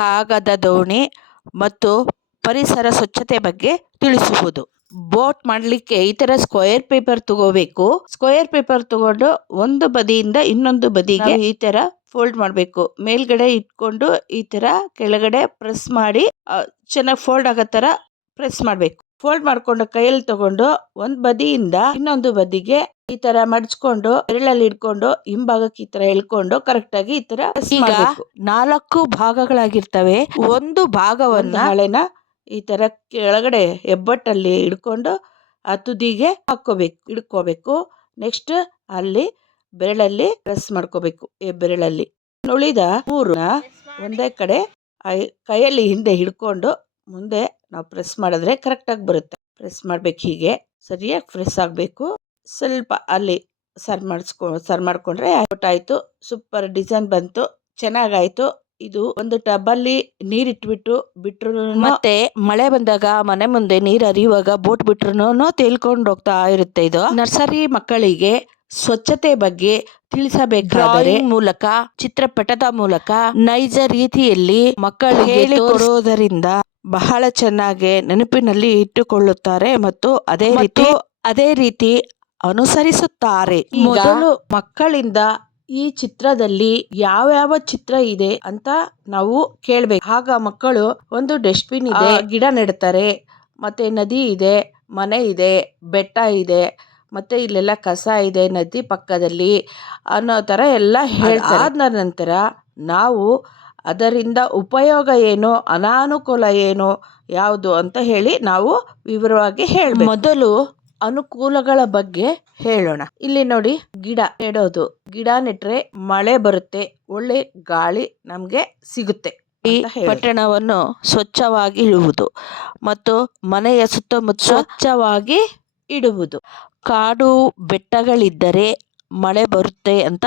ಕಾಗದ ದೋಣಿ ಮತ್ತು ಪರಿಸರ ಸ್ವಚ್ಛತೆ ಬಗ್ಗೆ ತಿಳಿಸುವುದು. ಬೋಟ್ ಮಾಡಲಿಕ್ಕೆ ಈ ಥರ ಸ್ಕ್ವೇರ್ ಪೇಪರ್ ತಗೋಬೇಕು. ಸ್ಕ್ವೇರ್ ಪೇಪರ್ ತಗೊಂಡು ಒಂದು ಬದಿಯಿಂದ ಇನ್ನೊಂದು ಬದಿಗೆ ಈ ತರ ಫೋಲ್ಡ್ ಮಾಡಬೇಕು. ಮೇಲ್ಗಡೆ ಇಟ್ಕೊಂಡು ಈ ತರ ಕೆಳಗಡೆ ಪ್ರೆಸ್ ಮಾಡಿ ಚೆನ್ನಾಗಿ ಫೋಲ್ಡ್ ಆಗೋ ತರ ಪ್ರೆಸ್ ಮಾಡಬೇಕು. ಫೋಲ್ಡ್ ಮಾಡ್ಕೊಂಡು ಕೈಯಲ್ಲಿ ತಗೊಂಡು ಒಂದು ಬದಿಯಿಂದ ಇನ್ನೊಂದು ಬದಿಗೆ ಈ ತರ ಮಡ್ಚ್ಕೊಂಡು ಬೆರಳಲ್ಲಿ ಇಟ್ಕೊಂಡು ಹಿಂಭಾಗಕ್ಕೆ ಈ ತರ ಎಳ್ಕೊಂಡು ಕರೆಕ್ಟ್ ಆಗಿ ಈ ತರ. ನಾಲ್ಕು ಭಾಗಗಳಾಗಿರ್ತವೆ. ಒಂದು ಭಾಗವನ್ನ ಹಾಳೆನ ಈ ತರ ಕೆಳಗಡೆ ಹೆಬ್ಬಟ್ಟಲ್ಲಿ ಹಿಡ್ಕೊಂಡು ಆ ತುದಿಗೆ ಹಾಕೋಬೇಕು ಹಿಡ್ಕೋಬೇಕು. ನೆಕ್ಸ್ಟ್ ಅಲ್ಲಿ ಬೆರಳಲ್ಲಿ ಪ್ರೆಸ್ ಮಾಡ್ಕೋಬೇಕು ಬೆರಳಲ್ಲಿ. ಉಳಿದ ಮೂರನ್ನ ಒಂದೇ ಕಡೆ ಕೈಯಲ್ಲಿ ಹಿಂದೆ ಹಿಡ್ಕೊಂಡು ಮುಂದೆ ನಾವು ಪ್ರೆಸ್ ಮಾಡಿದ್ರೆ ಕರೆಕ್ಟಾಗಿ ಬರುತ್ತೆ. ಪ್ರೆಸ್ ಮಾಡ್ಬೇಕು ಹೀಗೆ. ಸರಿಯಾಗಿ ಪ್ರೆಸ್ ಆಗಬೇಕು. ಸ್ವಲ್ಪ ಅಲ್ಲಿ ಸರ್ ಮಾಡಿಸ್ಕೊ ಸರ್ ಮಾಡ್ಕೊಂಡ್ರೆ ಆಯಿತು. ಸೂಪರ್ ಡಿಸೈನ್ ಬಂತು. ಚೆನ್ನಾಗಾಯ್ತು. ಇದು ಒಂದು ಟಬಲ್ಲಿ ನೀರಿಟ್ಬಿಟ್ಟು ಬಿಟ್ರು ಮತ್ತೆ ಮಳೆ ಬಂದಾಗ ಮನೆ ಮುಂದೆ ನೀರು ಹರಿಯುವಾಗ ಬೋಟ್ ಬಿಟ್ರು ತೇಲ್ಕೊಂಡು ಹೋಗ್ತಾ ಇರುತ್ತೆ ಇದು. ನರ್ಸರಿ ಮಕ್ಕಳಿಗೆ ಸ್ವಚ್ಛತೆ ಬಗ್ಗೆ ತಿಳಿಸಬೇಕಾದರೆ ಮೂಲಕ ಚಿತ್ರಪಟದ ಮೂಲಕ ನೈಜ ರೀತಿಯಲ್ಲಿ ಮಕ್ಕಳಿಗೆ ಹೇಳಿಕೊಡುವುದರಿಂದ ಬಹಳ ಚೆನ್ನಾಗಿ ನೆನಪಿನಲ್ಲಿ ಇಟ್ಟುಕೊಳ್ಳುತ್ತಾರೆ ಮತ್ತು ಅದೇ ರೀತಿ ಅದೇ ರೀತಿ ಅನುಸರಿಸುತ್ತಾರೆ. ಮೊದಲು ಮಕ್ಕಳಿಂದ ಈ ಚಿತ್ರದಲ್ಲಿ ಯಾವ ಯಾವ ಚಿತ್ರ ಇದೆ ಅಂತ ನಾವು ಕೇಳ್ಬೇಕು. ಆಗ ಮಕ್ಕಳು ಒಂದು ಡಸ್ಟ್ಬಿನ್ ಇದೆ ಗಿಡ ನೆಡ್ತಾರೆ ಮತ್ತೆ ನದಿ ಇದೆ ಮನೆ ಇದೆ ಬೆಟ್ಟ ಇದೆ ಮತ್ತೆ ಇಲ್ಲೆಲ್ಲ ಕಸ ಇದೆ ನದಿ ಪಕ್ಕದಲ್ಲಿ ಅನ್ನೋ ತರ ಎಲ್ಲ ಹೇಳ್ತಾರೆ. ಆದ ನಂತರ ನಾವು ಅದರಿಂದ ಉಪಯೋಗ ಏನು ಅನಾನುಕೂಲ ಏನು ಯಾವುದು ಅಂತ ಹೇಳಿ ನಾವು ವಿವರವಾಗಿ ಹೇಳಿ ಮೊದಲು ಅನುಕೂಲಗಳ ಬಗ್ಗೆ ಹೇಳೋಣ. ಇಲ್ಲಿ ನೋಡಿ ಗಿಡ ನೆಡೋದು. ಗಿಡ ನೆಟ್ರೆ ಮಳೆ ಬರುತ್ತೆ ಒಳ್ಳೆ ಗಾಳಿ ನಮಗೆ ಸಿಗುತ್ತೆ ಈ. ಪಟ್ಟಣವನ್ನು ಸ್ವಚ್ಛವಾಗಿ ಇಡುವುದು ಮತ್ತು ಮನೆಯ ಸುತ್ತಮುತ್ತ ಸ್ವಚ್ಛವಾಗಿ ಇಡುವುದು. ಕಾಡು ಬೆಟ್ಟಗಳಿದ್ದರೆ ಮಳೆ ಬರುತ್ತೆ ಅಂತ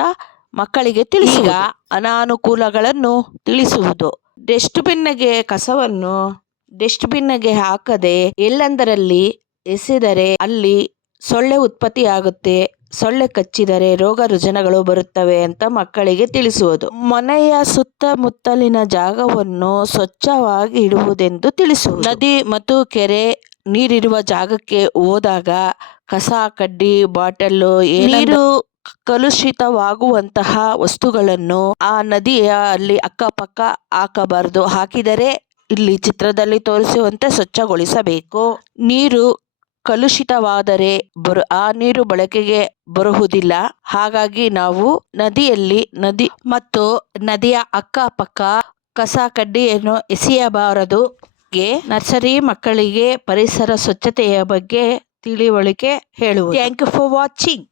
ಮಕ್ಕಳಿಗೆ ತಿಳಿಸುವ ಅನಾನುಕೂಲಗಳನ್ನು ತಿಳಿಸುವುದು. ಡಸ್ಟ್ಬಿನ್ಗೆ ಕಸವನ್ನು ಡಸ್ಟ್ಬಿನ್ಗೆ ಹಾಕದೆ ಎಲ್ಲೆಂದರಲ್ಲಿ ಎಸೆದರೆ ಅಲ್ಲಿ ಸೊಳ್ಳೆ ಉತ್ಪತ್ತಿಯಾಗುತ್ತೆ. ಸೊಳ್ಳೆ ಕಚ್ಚಿದರೆ ರೋಗ ರುಜಿನಗಳು ಬರುತ್ತವೆ ಅಂತ ಮಕ್ಕಳಿಗೆ ತಿಳಿಸುವುದು. ಮನೆಯ ಸುತ್ತಮುತ್ತಲಿನ ಜಾಗವನ್ನು ಸ್ವಚ್ಛವಾಗಿ ಇಡುವುದೆಂದು ತಿಳಿಸುವುದು. ನದಿ ಮತ್ತು ಕೆರೆ ನೀರಿರುವ ಜಾಗಕ್ಕೆ ಹೋದಾಗ ಕಸ ಕಡ್ಡಿ ಬಾಟಲ್ಲು ನೀರು ಕಲುಷಿತವಾಗುವಂತಹ ವಸ್ತುಗಳನ್ನು ಆ ನದಿಯ ಅಲ್ಲಿ ಅಕ್ಕಪಕ್ಕ ಹಾಕಬಾರದು. ಹಾಕಿದರೆ ಇಲ್ಲಿ ಚಿತ್ರದಲ್ಲಿ ತೋರಿಸುವಂತೆ ಸ್ವಚ್ಛಗೊಳಿಸಬೇಕು. ನೀರು ಕಲುಷಿತವಾದರೆ ಬರು ಆ ನೀರು ಬಳಕೆಗೆ ಬರುವುದಿಲ್ಲ. ಹಾಗಾಗಿ ನಾವು ನದಿಯಲ್ಲಿ ನದಿ ಮತ್ತು ನದಿಯ ಅಕ್ಕಪಕ್ಕ ಕಸ ಕಡ್ಡಿಯನ್ನು ಎಸೆಯಬಾರದು. ಗೆ ನರ್ಸರಿ ಮಕ್ಕಳಿಗೆ ಪರಿಸರ ಸ್ವಚ್ಛತೆಯ ಬಗ್ಗೆ ತಿಳಿವಳಿಕೆ ಹೇಳುವುದು. Thank you for watching